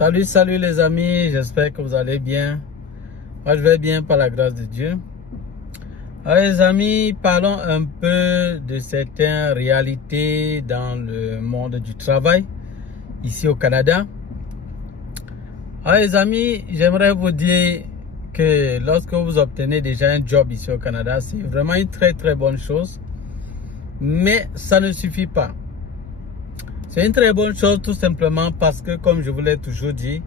Salut les amis, j'espère que vous allez bien. Moi je vais bien par la grâce de Dieu. Alors les amis, parlons un peu de certaines réalités dans le monde du travail ici au Canada. Alors les amis, j'aimerais vous dire que lorsque vous obtenez déjà un job ici au Canada, c'est vraiment une très bonne chose. Mais ça ne suffit pas. C'est une très bonne chose tout simplement parce que, comme je vous l'ai toujours dit,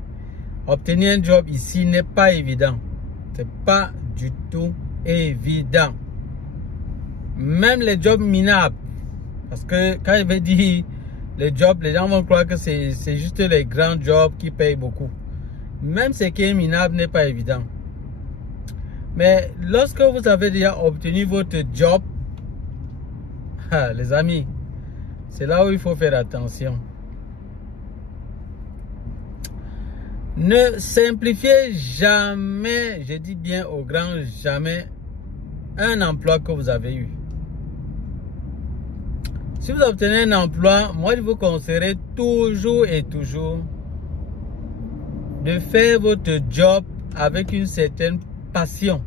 obtenir un job ici n'est pas évident. C'est pas du tout évident. Même les jobs minables. Parce que quand je vais dire les jobs, les gens vont croire que c'est juste les grands jobs qui payent beaucoup. Même ce qui est minable n'est pas évident. Mais lorsque vous avez déjà obtenu votre job, les amis, c'est là où il faut faire attention. Ne simplifiez jamais, je dis bien au grand jamais, un emploi que vous avez eu. Si vous obtenez un emploi, moi je vous conseillerais toujours et toujours de faire votre job avec une certaine passion.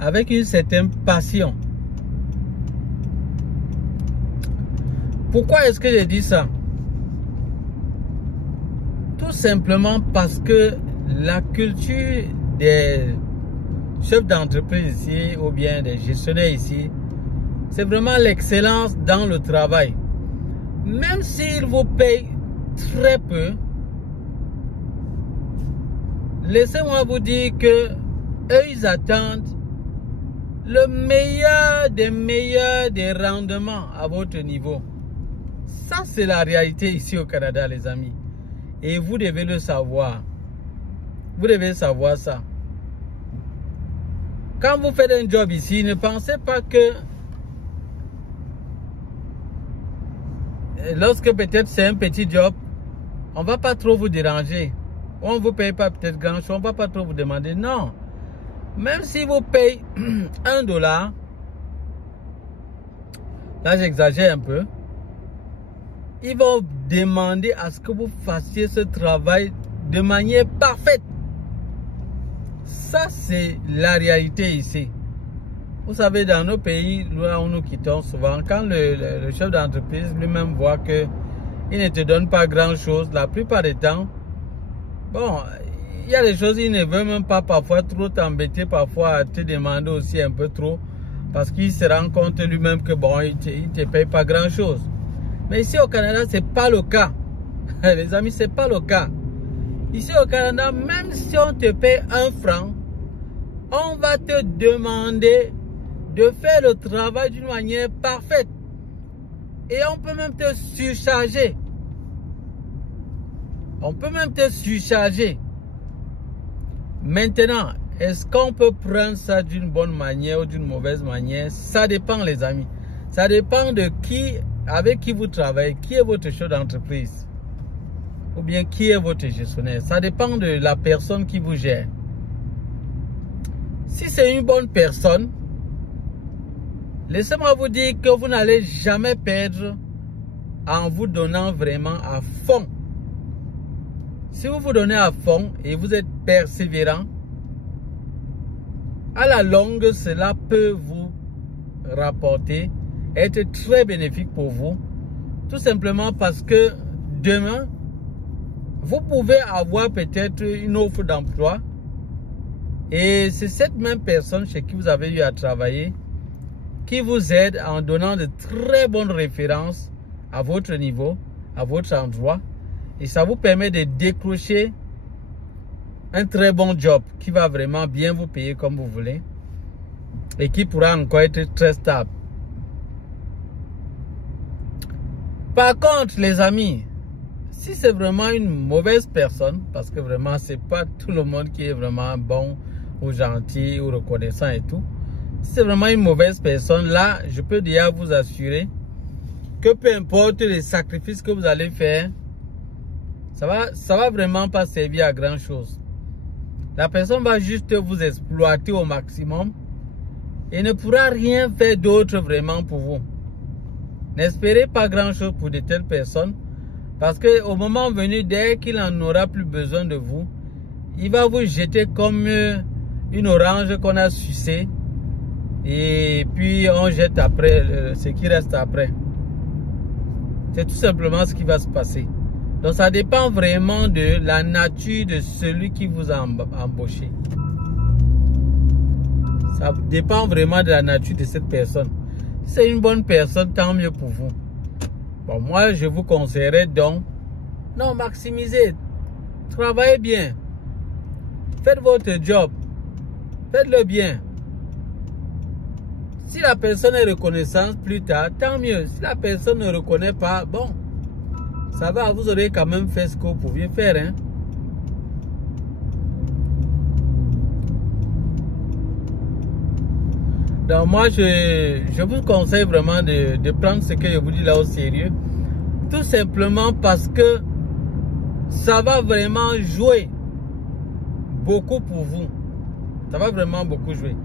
Avec une certaine passion. Pourquoi est-ce que je dis ça? Tout simplement parce que la culture des chefs d'entreprise ici ou bien des gestionnaires ici, c'est vraiment l'excellence dans le travail. Même s'ils vous payent très peu, laissez-moi vous dire que eux, ils attendent le meilleur des rendements à votre niveau. Ça, c'est la réalité ici au Canada, les amis. Et vous devez le savoir. Vous devez savoir ça. Quand vous faites un job ici, ne pensez pas que lorsque peut-être c'est un petit job, on ne va pas trop vous déranger. On ne vous paye pas peut-être grand chose, on ne va pas trop vous demander. Non. Même si vous payez $1, là j'exagère un peu, ils vont demander à ce que vous fassiez ce travail de manière parfaite. Ça, c'est la réalité ici. Vous savez, dans nos pays, là où nous quittons souvent, quand le chef d'entreprise lui-même voit qu'il ne te donne pas grand-chose, la plupart du temps, bon, il y a des choses, il ne veut même pas parfois trop t'embêter, parfois te demander aussi un peu trop, parce qu'il se rend compte lui-même que bon, il te paye pas grand-chose. Mais ici au Canada, c'est pas le cas. Les amis, c'est pas le cas. Ici au Canada, même si on te paye 1 franc, on va te demander de faire le travail d'une manière parfaite. Et on peut même te surcharger. On peut même te surcharger. Maintenant, est-ce qu'on peut prendre ça d'une bonne manière ou d'une mauvaise manière? Ça dépend, les amis. Ça dépend de qui, avec qui vous travaillez, qui est votre chef d'entreprise. Ou bien qui est votre gestionnaire. Ça dépend de la personne qui vous gère. Si c'est une bonne personne, laissez-moi vous dire que vous n'allez jamais perdre en vous donnant vraiment à fond. Si vous vous donnez à fond et vous êtes persévérant, à la longue, cela peut vous rapporter, être très bénéfique pour vous. Tout simplement parce que demain, vous pouvez avoir peut-être une offre d'emploi et c'est cette même personne chez qui vous avez eu à travailler qui vous aide en donnant de très bonnes références à votre niveau, à votre endroit. Et ça vous permet de décrocher un très bon job qui va vraiment bien vous payer comme vous voulez et qui pourra encore être très stable. Par contre, les amis, si c'est vraiment une mauvaise personne, parce que vraiment c'est pas tout le monde qui est vraiment bon ou gentil ou reconnaissant et tout, si c'est vraiment une mauvaise personne, là je peux déjà vous assurer que peu importe les sacrifices que vous allez faire, ça va vraiment pas servir à grand chose. La personne va juste vous exploiter au maximum et ne pourra rien faire d'autre vraiment pour vous. N'espérez pas grand chose pour de telles personnes Parce qu'au moment venu, dès qu'il n'en aura plus besoin de vous, il va vous jeter comme une orange qu'on a sucée. Et puis on jette après ce qui reste après. C'est tout simplement ce qui va se passer. Donc ça dépend vraiment de la nature de celui qui vous a embauché. Ça dépend vraiment de la nature de cette personne. Si c'est une bonne personne, tant mieux pour vous. Bon, moi, je vous conseillerais donc, non, maximisez, travaillez bien, faites votre job, faites-le bien. Si la personne est reconnaissante plus tard, tant mieux. Si la personne ne reconnaît pas, bon, ça va, vous aurez quand même fait ce que vous pouviez faire, hein. Donc moi, je vous conseille vraiment de prendre ce que je vous dis là au sérieux. Tout simplement parce que ça va vraiment jouer beaucoup pour vous. Ça va vraiment beaucoup jouer.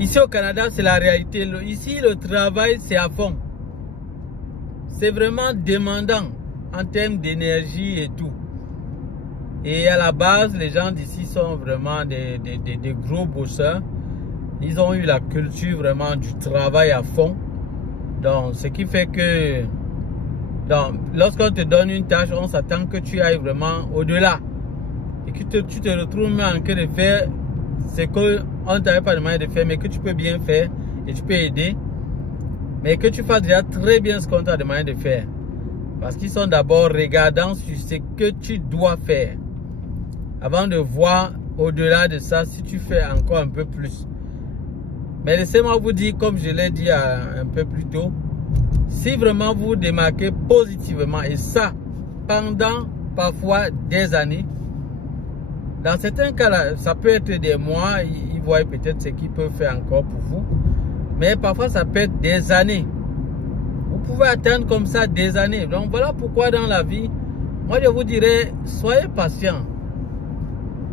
Ici au Canada, c'est la réalité. Ici, le travail, c'est à fond. C'est vraiment demandant en termes d'énergie et tout. Et à la base, les gens d'ici sont vraiment des gros bosseurs. Ils ont eu la culture vraiment du travail à fond. Donc, ce qui fait que lorsqu'on te donne une tâche, on s'attend que tu ailles vraiment au-delà. Et que tu te retrouves même en train de faire ce qu'on ne t'avait pas demandé de faire, mais que tu peux bien faire et tu peux aider. Mais que tu fasses déjà très bien ce qu'on t'a demandé de faire. Parce qu'ils sont d'abord regardants sur ce que tu dois faire. Avant de voir au-delà de ça, si tu fais encore un peu plus. Mais laissez-moi vous dire, comme je l'ai dit un peu plus tôt, si vraiment vous démarquez positivement, et ça, pendant parfois des années, dans certains cas, là, ça peut être des mois, ils voient peut-être ce qu'ils peuvent faire encore pour vous, mais parfois ça peut être des années. Vous pouvez attendre comme ça des années. Donc voilà pourquoi dans la vie, moi je vous dirais, soyez patient.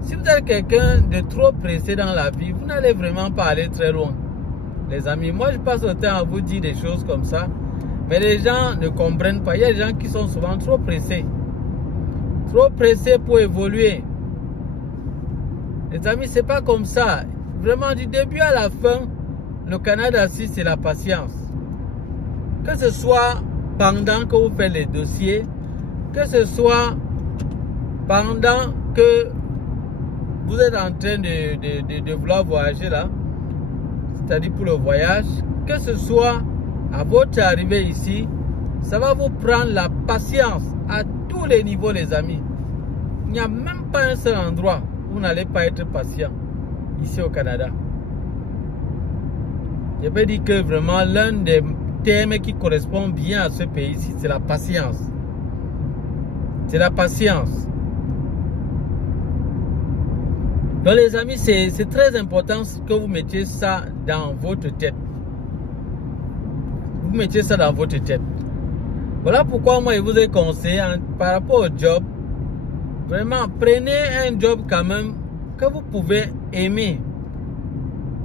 Si vous êtes quelqu'un de trop pressé dans la vie, vous n'allez vraiment pas aller très loin. Les amis, moi je passe le temps à vous dire des choses comme ça, mais les gens ne comprennent pas. Il y a des gens qui sont souvent trop pressés. Trop pressés pour évoluer. Les amis, c'est pas comme ça. Vraiment, du début à la fin, le Canada, si c'est la patience. Que ce soit pendant que vous faites les dossiers, que ce soit pendant que vous êtes en train de vouloir voyager là, c'est-à-dire pour le voyage, que ce soit à votre arrivée ici, ça va vous prendre la patience à tous les niveaux, les amis. Il n'y a même pas un seul endroit où vous n'allez pas être patient ici au Canada. Je peux dire que vraiment l'un des thèmes qui correspond bien à ce pays-ci, c'est la patience. C'est la patience. Donc les amis, c'est très important que vous mettiez ça dans votre tête. Vous mettez ça dans votre tête. Voilà pourquoi moi je vous ai conseillé par rapport au job. Vraiment, prenez un job quand même que vous pouvez aimer.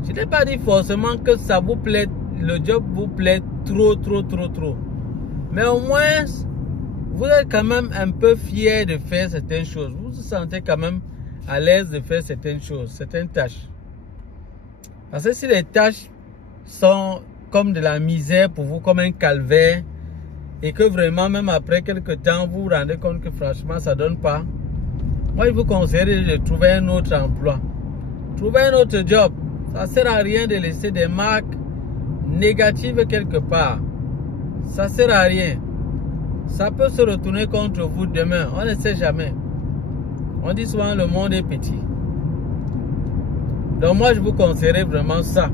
Je n'ai pas dit forcément que ça vous plaît, le job vous plaît trop. Mais au moins, vous êtes quand même un peu fier de faire certaines choses. Vous vous sentez quand même à l'aise de faire certaines choses, certaines tâches. Parce que si les tâches sont comme de la misère pour vous, comme un calvaire, et que vraiment même après quelques temps vous vous rendez compte que franchement ça donne pas, moi je vous conseille de trouver un autre emploi, trouver un autre job. Ça sert à rien de laisser des marques négatives quelque part. Ça sert à rien. Ça peut se retourner contre vous demain, on ne sait jamais. On dit souvent le monde est petit. Donc moi je vous conseillerais vraiment ça.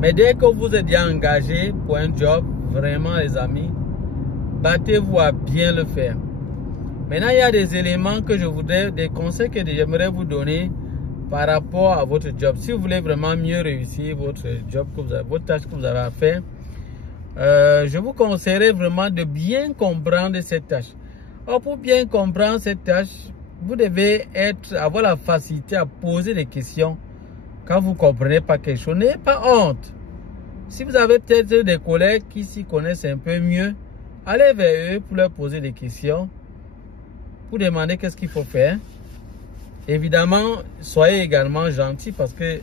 Mais dès que vous êtes déjà engagé pour un job, vraiment les amis, battez-vous à bien le faire. Maintenant il y a des éléments que je voudrais, des conseils que j'aimerais vous donner par rapport à votre job. Si vous voulez vraiment mieux réussir votre job, votre tâche que vous avez à faire, je vous conseillerais vraiment de bien comprendre cette tâche. Or, pour bien comprendre cette tâche, vous devez avoir la facilité à poser des questions quand vous ne comprenez pas quelque chose. N'ayez pas honte. Si vous avez peut-être des collègues qui s'y connaissent un peu mieux, allez vers eux pour leur poser des questions, pour demander qu'est-ce qu'il faut faire. Évidemment, soyez également gentil parce que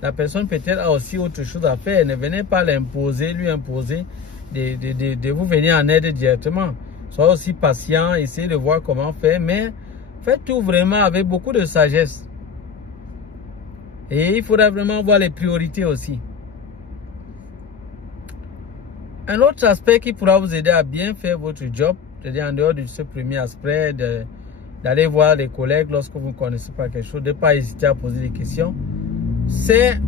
la personne peut-être a aussi autre chose à faire. Ne venez pas l'imposer, lui imposer de vous venir en aide directement. Soyez aussi patient, essayez de voir comment faire, mais faites tout vraiment avec beaucoup de sagesse. Et il faudra vraiment voir les priorités aussi. Un autre aspect qui pourra vous aider à bien faire votre job, c'est-à-dire en dehors de ce premier aspect, d'aller voir les collègues lorsque vous ne connaissez pas quelque chose, de ne pas hésiter à poser des questions, c'est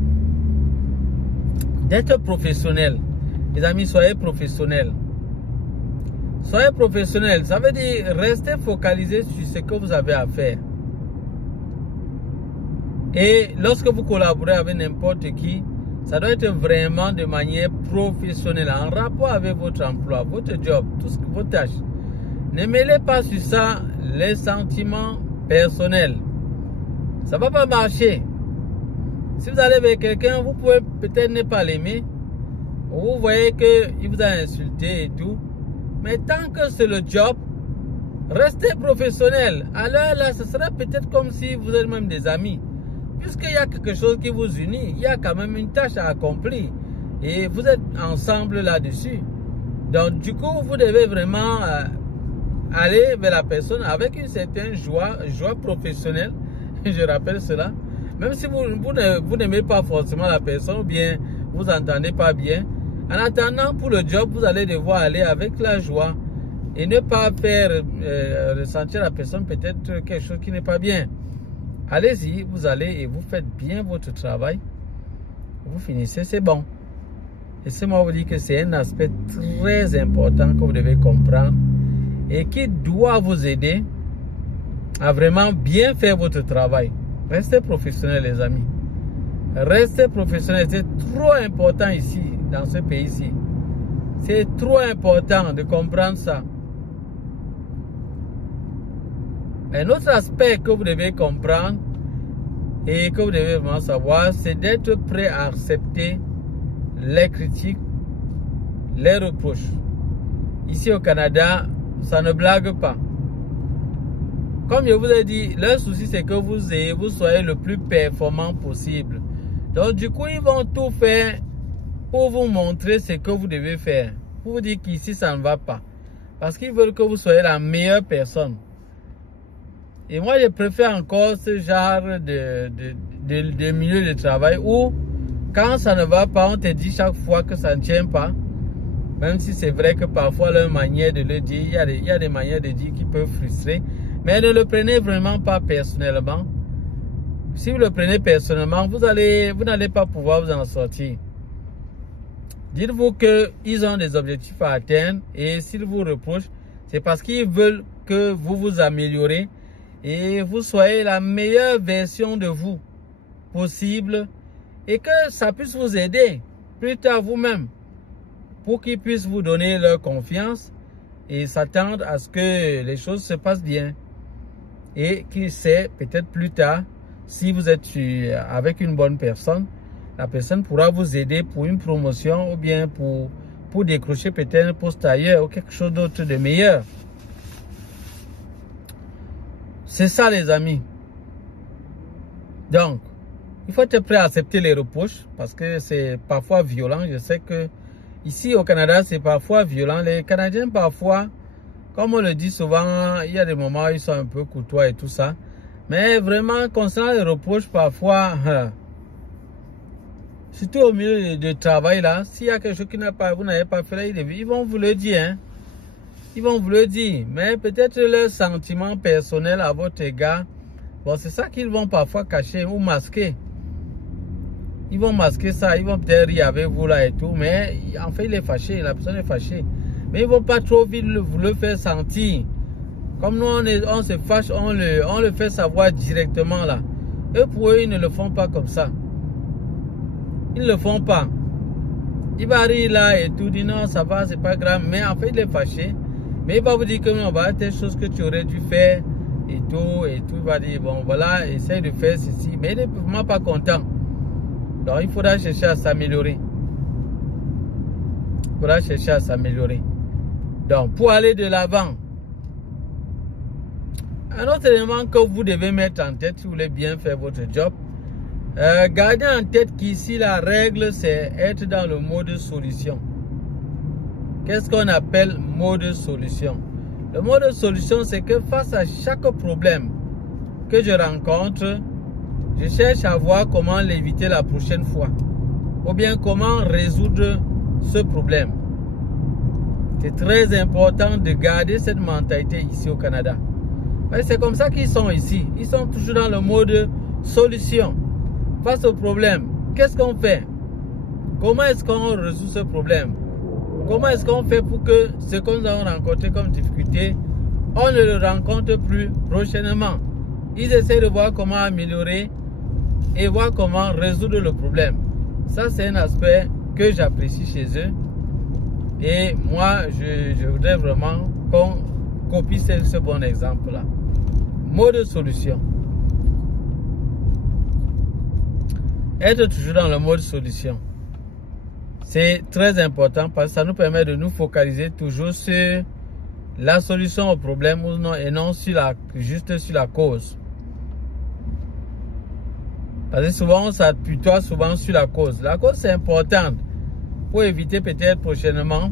d'être professionnel. Les amis, soyez professionnels. Soyez professionnels, ça veut dire restez focalisé sur ce que vous avez à faire. Et lorsque vous collaborez avec n'importe qui, ça doit être vraiment de manière professionnelle, en rapport avec votre emploi, votre job, tout ce que vos tâches. Ne mêlez pas sur ça les sentiments personnels. Ça ne va pas marcher. Si vous allez avec quelqu'un, vous pouvez peut-être ne pas l'aimer. Vous voyez qu'il vous a insulté et tout. Mais tant que c'est le job, restez professionnel. Alors là, ce sera peut-être comme si vous êtes même des amis. Puisqu'il y a quelque chose qui vous unit, il y a quand même une tâche à accomplir. Et vous êtes ensemble là-dessus. Donc du coup, vous devez vraiment aller vers la personne avec une certaine joie professionnelle. Je rappelle cela. Même si vous n'aimez pas forcément la personne ou bien vous n'entendez pas bien. En attendant, pour le job, vous allez devoir aller avec la joie. Et ne pas faire ressentir à la personne peut-être quelque chose qui n'est pas bien. Allez-y, vous allez et vous faites bien votre travail. Vous finissez, c'est bon. Et c'est moi vous dire que c'est un aspect très important que vous devez comprendre et qui doit vous aider à vraiment bien faire votre travail. Restez professionnels, les amis. Restez professionnels. C'est trop important ici, dans ce pays-ci. C'est trop important de comprendre ça. Un autre aspect que vous devez comprendre et que vous devez vraiment savoir, c'est d'être prêt à accepter les critiques, les reproches. Ici au Canada, ça ne blague pas. Comme je vous ai dit, leur souci c'est que vous soyez le plus performant possible. Donc du coup, ils vont tout faire pour vous montrer ce que vous devez faire. Pour vous dire qu'ici, ça ne va pas. Parce qu'ils veulent que vous soyez la meilleure personne. Et moi, je préfère encore ce genre de milieu de travail où, quand ça ne va pas, on te dit chaque fois que ça ne tient pas. Même si c'est vrai que parfois, leur manière de le dire, il y a des manières de dire qui peuvent frustrer. Mais ne le prenez vraiment pas personnellement. Si vous le prenez personnellement, vous n'allez pas pouvoir vous en sortir. Dites-vous qu'ils ont des objectifs à atteindre et s'ils vous reprochent, c'est parce qu'ils veulent que vous vous améliorez et vous soyez la meilleure version de vous possible et que ça puisse vous aider plus tard vous-même pour qu'ils puissent vous donner leur confiance et s'attendre à ce que les choses se passent bien et qu'ils sait peut-être plus tard si vous êtes avec une bonne personne, la personne pourra vous aider pour une promotion ou bien pour décrocher peut-être un poste ailleurs ou quelque chose d'autre de meilleur. C'est ça les amis. Donc, il faut être prêt à accepter les reproches parce que c'est parfois violent. Je sais que ici au Canada, c'est parfois violent. Les Canadiens parfois, comme on le dit souvent, il y a des moments où ils sont un peu courtois et tout ça. Mais vraiment, concernant les reproches, parfois, surtout au milieu de travail là, s'il y a quelque chose que vous n'avez pas fait, ils vont vous le dire. Hein. Ils vont vous le dire. Mais peut-être leurs sentiments personnels à votre égard, bon, c'est ça qu'ils vont parfois cacher ou masquer. Ils vont masquer ça, ils vont peut-être rire avec vous là et tout, mais en fait, il est fâché, la personne est fâchée. Mais ils ne vont pas trop vite vous le faire sentir. Comme nous, on se fâche, on le fait savoir directement là. Eux, pour eux, ils ne le font pas comme ça. Ils ne le font pas. Il va rire là et tout, dit non, ça va, c'est pas grave. Mais en fait, il est fâché. Mais il va vous dire que non, voilà, telle chose que tu aurais dû faire et tout. Il va dire, bon, voilà, essaye de faire ceci. Mais il n'est vraiment pas content. Donc, il faudra chercher à s'améliorer. faudra chercher à s'améliorer. Donc, pour aller de l'avant, un autre élément que vous devez mettre en tête si vous voulez bien faire votre job, gardez en tête qu'ici la règle c'est être dans le mode solution. Qu'est-ce qu'on appelle mode solution? Le mode solution, c'est que face à chaque problème que je rencontre, je cherche à voir comment l'éviter la prochaine fois. Ou bien comment résoudre ce problème. C'est très important de garder cette mentalité ici au Canada. C'est comme ça qu'ils sont ici. Ils sont toujours dans le mode solution. Face au problème, qu'est-ce qu'on fait? Comment est-ce qu'on résout ce problème? Comment est-ce qu'on fait pour que ce que nous avons rencontré comme difficulté, on ne le rencontre plus prochainement? Ils essaient de voir comment améliorer et voir comment résoudre le problème. Ça, c'est un aspect que j'apprécie chez eux. Et moi, je voudrais vraiment qu'on copie ce bon exemple-là. Mode solution. Être toujours dans le mode solution. C'est très important parce que ça nous permet de nous focaliser toujours sur la solution au problème ou non, et non juste sur la cause. Parce que souvent, on s'appuie souvent sur la cause. La cause, c'est important pour éviter peut-être prochainement.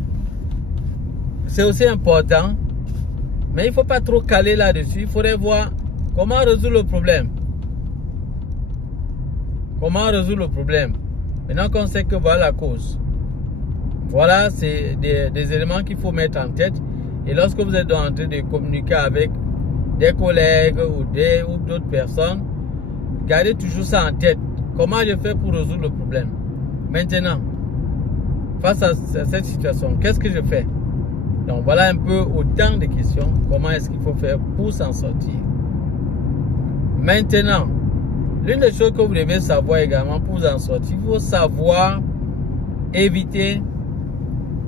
C'est aussi important, mais il ne faut pas trop caler là-dessus. Il faudrait voir comment résoudre le problème. Comment résoudre le problème. Maintenant qu'on sait que voilà la cause. Voilà, c'est des éléments qu'il faut mettre en tête. Et lorsque vous êtes en train de communiquer avec des collègues ou d'autres personnes, gardez toujours ça en tête. Comment je fais pour résoudre le problème? Maintenant, face à cette situation, qu'est-ce que je fais? Donc voilà un peu autant de questions. Comment est-ce qu'il faut faire pour s'en sortir? Maintenant, l'une des choses que vous devez savoir également pour vous en sortir, il faut savoir éviter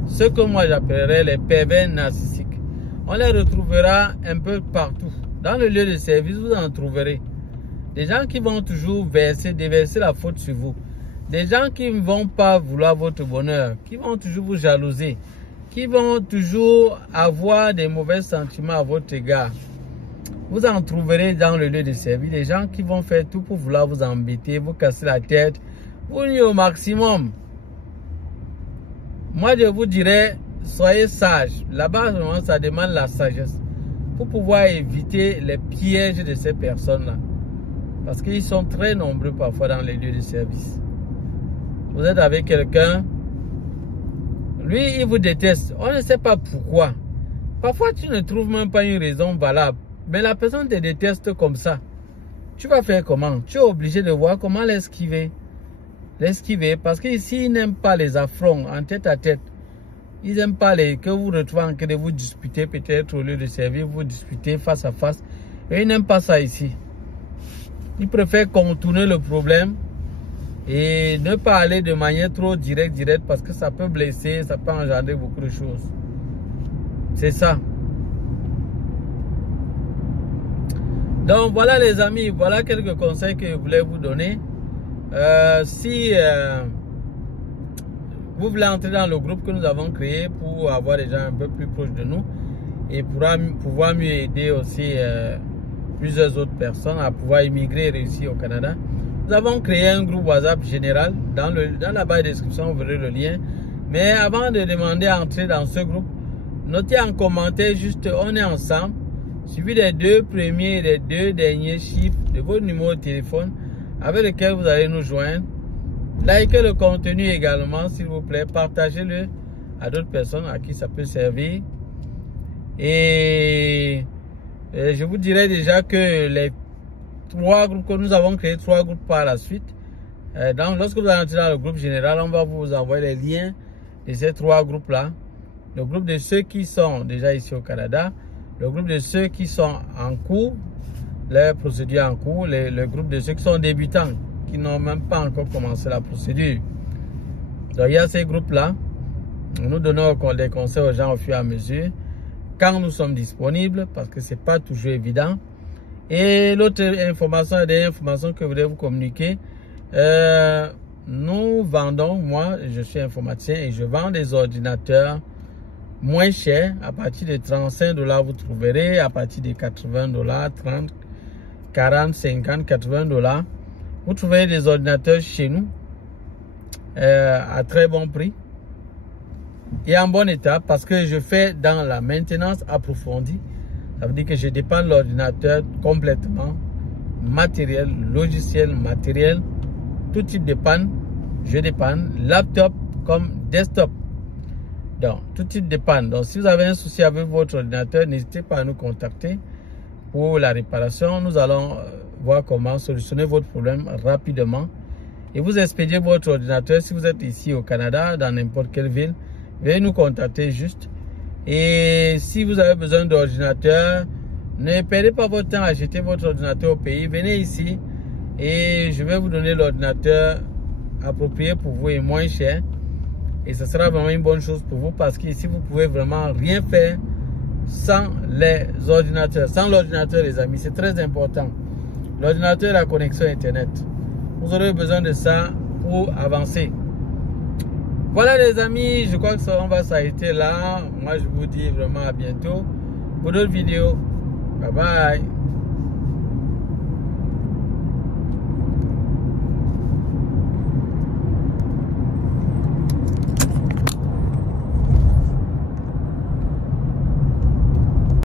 ce que moi j'appellerais les pervers narcissiques. On les retrouvera un peu partout. Dans le lieu de service, vous en trouverez. Des gens qui vont toujours déverser la faute sur vous. Des gens qui ne vont pas vouloir votre bonheur, qui vont toujours vous jalouser, qui vont toujours avoir des mauvais sentiments à votre égard. Vous en trouverez dans le lieu de service des gens qui vont faire tout pour vouloir vous embêter, vous casser la tête, vous nuire au maximum. Moi, je vous dirais, soyez sages. Là-bas, ça demande la sagesse pour pouvoir éviter les pièges de ces personnes-là. Parce qu'ils sont très nombreux parfois dans les lieux de service. Vous êtes avec quelqu'un, lui, il vous déteste. On ne sait pas pourquoi. Parfois, tu ne trouves même pas une raison valable. Mais la personne te déteste comme ça. Tu vas faire comment? Tu es obligé de voir comment l'esquiver. L'esquiver, parce qu'ici, ils n'aiment pas les affronts en tête à tête. Ils n'aiment pas que vous retrouvez en train de vous disputer, peut-être au lieu de servir, vous disputer face à face. Et ils n'aiment pas ça ici. Ils préfèrent contourner le problème et ne pas aller de manière trop directe, parce que ça peut blesser, ça peut engendrer beaucoup de choses. C'est ça. Donc voilà les amis, voilà quelques conseils que je voulais vous donner. Si vous voulez entrer dans le groupe que nous avons créé pour avoir des gens un peu plus proches de nous et pour pouvoir mieux aider aussi plusieurs autres personnes à pouvoir immigrer et réussir au Canada, nous avons créé un groupe WhatsApp général. Dans la barre de description, vous verrez le lien. Mais avant de demander à entrer dans ce groupe, notez en commentaire juste on est ensemble, suivi des 2 premiers et des 2 derniers chiffres de votre numéro de téléphone avec lequel vous allez nous joindre. Likez le contenu également, s'il vous plaît. Partagez-le à d'autres personnes à qui ça peut servir. Et je vous dirais déjà que les 3 groupes que nous avons créés, 3 groupes par la suite. Donc, lorsque vous allez entrer dans le groupe général, on va vous envoyer les liens de ces 3 groupes-là. Le groupe de ceux qui sont déjà ici au Canada, le groupe de ceux qui sont en cours, les procédures en cours, le groupe de ceux qui sont débutants, qui n'ont même pas encore commencé la procédure. Donc, il y a ces groupes-là. Nous donnons des conseils aux gens au fur et à mesure, quand nous sommes disponibles, parce que ce n'est pas toujours évident. Et l'autre information, des informations que je voulais vous communiquer, nous vendons, moi je suis informaticien et je vends des ordinateurs moins chers. À partir de 35 $, vous trouverez à partir de 80 $, 30, 40, 50, 80 $. Vous trouverez des ordinateurs chez nous à très bon prix et en bon état, parce que je fais dans la maintenance approfondie. Ça veut dire que je dépanne l'ordinateur complètement, matériel, logiciel, matériel, tout type de panne, je dépanne, laptop comme desktop. Donc, tout type de panne. Donc, si vous avez un souci avec votre ordinateur, n'hésitez pas à nous contacter pour la réparation. Nous allons voir comment solutionner votre problème rapidement et vous expédier votre ordinateur. Si vous êtes ici au Canada, dans n'importe quelle ville, veuillez nous contacter juste. Et si vous avez besoin d'ordinateur, ne perdez pas votre temps à acheter votre ordinateur au pays. Venez ici et je vais vous donner l'ordinateur approprié pour vous et moins cher. Et ce sera vraiment une bonne chose pour vous, parce qu'ici vous pouvez vraiment rien faire sans les ordinateurs. Sans l'ordinateur, les amis, c'est très important. L'ordinateur et la connexion Internet. Vous aurez besoin de ça pour avancer. Voilà les amis, je crois que ça, on va s'arrêter là. Moi je vous dis vraiment à bientôt pour d'autres vidéos. Bye bye.